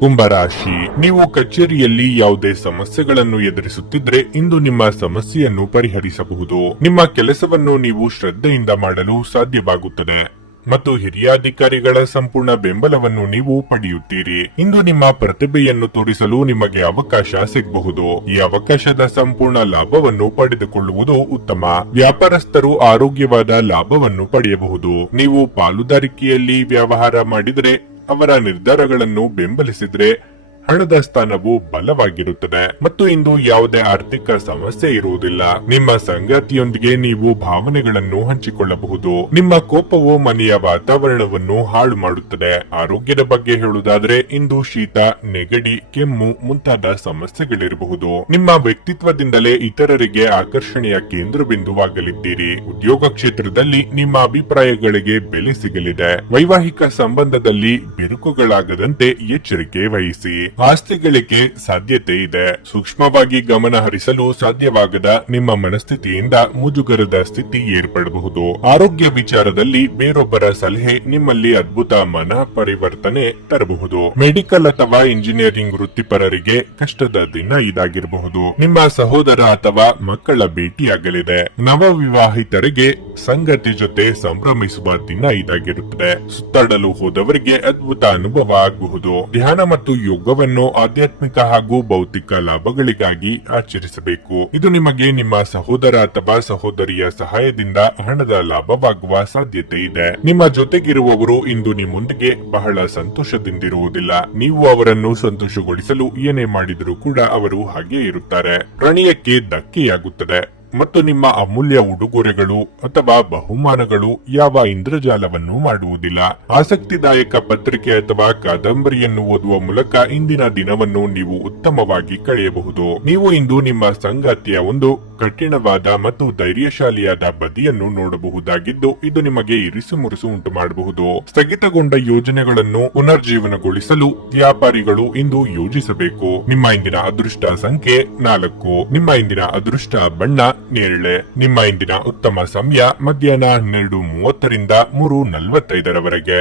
ಕುಂಭರಾಶಿ, ನೀವು ಕಚೇರಿಯಲ್ಲಿ ಯಾವುದೇ ಸಮಸ್ಯೆಗಳನ್ನು ಎದುರಿಸುತ್ತಿದ್ರೆ ಇಂದು ನಿಮ್ಮ ಸಮಸ್ಯೆಯನ್ನು ಪರಿಹರಿಸಬಹುದು. ನಿಮ್ಮ ಕೆಲಸವನ್ನು ನೀವು ಶ್ರದ್ಧೆಯಿಂದ ಮಾಡಲು ಸಾಧ್ಯವಾಗುತ್ತದೆ ಮತ್ತು ಹಿರಿಯ ಅಧಿಕಾರಿಗಳ ಸಂಪೂರ್ಣ ಬೆಂಬಲವನ್ನು ನೀವು ಪಡೆಯುತ್ತೀರಿ. ಇಂದು ನಿಮ್ಮ ಪ್ರತಿಭೆಯನ್ನು ತೋರಿಸಲು ನಿಮಗೆ ಅವಕಾಶ ಸಿಗಬಹುದು. ಈ ಅವಕಾಶದ ಸಂಪೂರ್ಣ ಲಾಭವನ್ನು ಪಡೆದುಕೊಳ್ಳುವುದು ಉತ್ತಮ. ವ್ಯಾಪಾರಸ್ಥರು ಆರೋಗ್ಯವಾದ ಲಾಭವನ್ನು ಪಡೆಯಬಹುದು. ನೀವು ಪಾಲುದಾರಿಕೆಯಲ್ಲಿ ವ್ಯವಹಾರ ಮಾಡಿದರೆ ಅವರ ನಿರ್ಧಾರಗಳನ್ನು ಬೆಂಬಲಿಸಿದ್ರೆ ಹಣದ ಸ್ಥಾನವು ಬಲವಾಗಿರುತ್ತದೆ ಮತ್ತು ಇಂದು ಯಾವುದೇ ಆರ್ಥಿಕ ಸಮಸ್ಯೆ ಇರುವುದಿಲ್ಲ. ನಿಮ್ಮ ಸಂಗಾತಿಯೊಂದಿಗೆ ನೀವು ಭಾವನೆಗಳನ್ನು ಹಂಚಿಕೊಳ್ಳಬಹುದು. ನಿಮ್ಮ ಕೋಪವು ಮನೆಯ ವಾತಾವರಣವನ್ನು ಹಾಳು ಮಾಡುತ್ತದೆ. ಆರೋಗ್ಯದ ಬಗ್ಗೆ ಹೇಳುವುದಾದ್ರೆ ಇಂದು ಶೀತ, ನೆಗಡಿ, ಕೆಮ್ಮು ಮುಂತಾದ ಸಮಸ್ಯೆಗಳಿರಬಹುದು. ನಿಮ್ಮ ವ್ಯಕ್ತಿತ್ವದಿಂದಲೇ ಇತರರಿಗೆ ಆಕರ್ಷಣೆಯ ಕೇಂದ್ರಬಿಂದುವಾಗಲಿದ್ದೀರಿ. ಉದ್ಯೋಗ ಕ್ಷೇತ್ರದಲ್ಲಿ ನಿಮ್ಮ ಅಭಿಪ್ರಾಯಗಳಿಗೆ ಬೆಲೆ ಸಿಗಲಿದೆ. ವೈವಾಹಿಕ ಸಂಬಂಧದಲ್ಲಿ ಬಿರುಕುಗಳಾಗದಂತೆ ಎಚ್ಚರಿಕೆ ವಹಿಸಿ. ಆಸ್ತಿ ಗಳಿಕೆ ಸಾಧ್ಯತೆ ಇದೆ. ಸೂಕ್ಷ್ಮವಾಗಿ ಗಮನ ಹರಿಸಲು ಸಾಧ್ಯವಾಗದ ನಿಮ್ಮ ಮನಸ್ಥಿತಿಯಿಂದ ಮುಜುಗರದ ಸ್ಥಿತಿ ಏರ್ಪಡಬಹುದು. ಆರೋಗ್ಯ ವಿಚಾರದಲ್ಲಿ ಬೇರೊಬ್ಬರ ಸಲಹೆ ನಿಮ್ಮಲ್ಲಿ ಅದ್ಭುತ ಮನ ಪರಿವರ್ತನೆ ತರಬಹುದು. ಮೆಡಿಕಲ್ ಅಥವಾ ಇಂಜಿನಿಯರಿಂಗ್ ವೃತ್ತಿಪರರಿಗೆ ಕಷ್ಟದ ದಿನ ಇದಾಗಿರಬಹುದು. ನಿಮ್ಮ ಸಹೋದರ ಅಥವಾ ಮಕ್ಕಳ ಭೇಟಿಯಾಗಲಿದೆ. ನವವಿವಾಹಿತರಿಗೆ ಸಂಗತಿ ಜೊತೆ ಸಂಭ್ರಮಿಸುವ ದಿನ ಇದಾಗಿರುತ್ತದೆ. ಸುತ್ತಾಡಲು ಹೋದವರಿಗೆ ಅದ್ಭುತ ಅನುಭವ ಆಗಬಹುದು. ಧ್ಯಾನ ಮತ್ತು ಯೋಗವನ್ನು ಆಧ್ಯಾತ್ಮಿಕ ಹಾಗೂ ಭೌತಿಕ ಲಾಭಗಳಿಗಾಗಿ ಆಚರಿಸಬೇಕು. ಇದು ನಿಮಗೆ ನಿಮ್ಮ ಸಹೋದರ ಅಥವಾ ಸಹೋದರಿಯ ಸಹಾಯದಿಂದ ಹಣದ ಲಾಭವಾಗುವ ಸಾಧ್ಯತೆ ಇದೆ. ನಿಮ್ಮ ಜೊತೆಗಿರುವವರು ಇಂದು ನಿಮ್ಮೊಂದಿಗೆ ಬಹಳ ಸಂತೋಷದಿಂದಿರುವುದಿಲ್ಲ. ನೀವು ಅವರನ್ನು ಸಂತೋಷಗೊಳಿಸಲು ಏನೇ ಮಾಡಿದರೂ ಕೂಡ ಅವರು ಹಾಗೆ ಇರುತ್ತಾರೆ. ಪ್ರಣಯಕ್ಕೆ ಧಕ್ಕೆಯಾಗುತ್ತದೆ ಮತ್ತು ನಿಮ್ಮ ಅಮೂಲ್ಯ ಉಡುಗೊರೆಗಳು ಅಥವಾ ಬಹುಮಾನಗಳು ಯಾವ ಇಂದ್ರಜಾಲವನ್ನು ಮಾಡುವುದಿಲ್ಲ. ಆಸಕ್ತಿದಾಯಕ ಪತ್ರಿಕೆ ಅಥವಾ ಕಾದಂಬರಿಯನ್ನು ಓದುವ ಮೂಲಕ ಇಂದಿನ ದಿನವನ್ನು ನೀವು ಉತ್ತಮವಾಗಿ ಕಳೆಯಬಹುದು. ನೀವು ಇಂದು ನಿಮ್ಮ ಸಂಗಾತಿಯ ಒಂದು ಕಠಿಣವಾದ ಮತ್ತು ಧೈರ್ಯಶಾಲಿಯಾದ ಬದಿಯನ್ನು ನೋಡಬಹುದಾಗಿದ್ದು ಇದು ನಿಮಗೆ ಇರಿಸು ಮುರುಸು ಉಂಟು ಮಾಡಬಹುದು. ಸ್ಥಗಿತಗೊಂಡ ಯೋಜನೆಗಳನ್ನು ಪುನರ್ಜೀವನಗೊಳಿಸಲು ವ್ಯಾಪಾರಿಗಳು ಇಂದು ಯೋಜಿಸಬೇಕು. ನಿಮ್ಮ ಇಂದಿನ ಅದೃಷ್ಟ ಸಂಖ್ಯೆ 4. ನಿಮ್ಮ ಇಂದಿನ ಅದೃಷ್ಟ ಬಣ್ಣ ನೇರಳೆ. ನಿಮ್ಮ ಇಂದಿನ ಉತ್ತಮ ಸಮಯ ಮಧ್ಯಾಹ್ನ 12:30 ರಿಂದ 3:45 ರವರೆಗೆ.